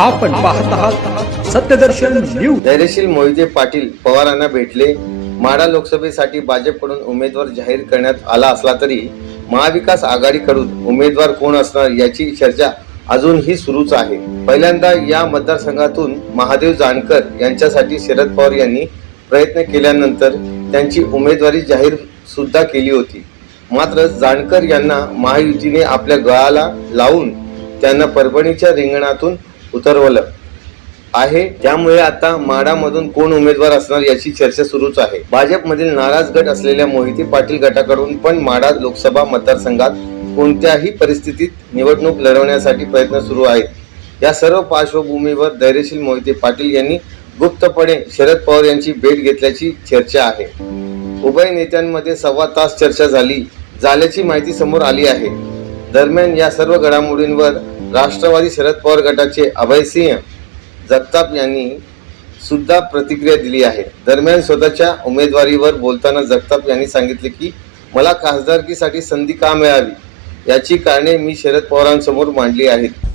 आपण पाहत आहात सत्यदर्शन न्यूज. धैर्यशील मोहिते पाटील पवारांना भेटले. माडा लोकसभेसाठी भाजपकडून उमेदवार जाहीर करण्यात आला असला तरी महाविकास आघाडीकडून उमेदवार कोण असणार याची चर्चा अजूनही सुरूच आहे. पहिल्यांदा या मतदारसंघातून महादेव जानकर यांच्यासाठी शरद पवार यांनी प्रयत्न केल्यानंतर त्यांची उमेदवारी जाहीर सुद्धा केली होती. मात्र जानकर यांना महायुतीने आपल्या गळाला लावून त्यांना परभणीच्या रिंगणातून उतरवलं आहे. त्यामुळे आता माडामधून कोण उमेदवार असणार याची चर्चा सुरूच आहे. भाजपमधील नाराज गट असलेल्या मोहिते पाटील गटाकडून पण माडा लोकसभा मतदारसंघात कोणत्याही परिस्थितीत निवडणूक लढवण्यासाठी प्रयत्न सुरू आहेत. या सर्व पार्श्वभूमीवर धैर्यशील मोहिते पाटील यांनी गुप्तपणे शरद पवार यांची भेट घेतल्याची चर्चा आहे. उभय नेत्यांमध्ये सव्वा तास चर्चा झाली. झाल्याची माहिती समोर आली आहे. दरम्यान या सर्व घडामोडींवर राष्ट्रवादी शरद पवार गटाचे अभयसिंह जगताप यांनी सुद्धा प्रतिक्रिया दिली आहे. दरम्यान स्वतःच्या उमेदवारीवर बोलताना जगताप यांनी सांगितले की मला खासदारकीसाठी संधी का मिळावी? याची कारणे मी शरद पवारांसमोर मांडली आहेत.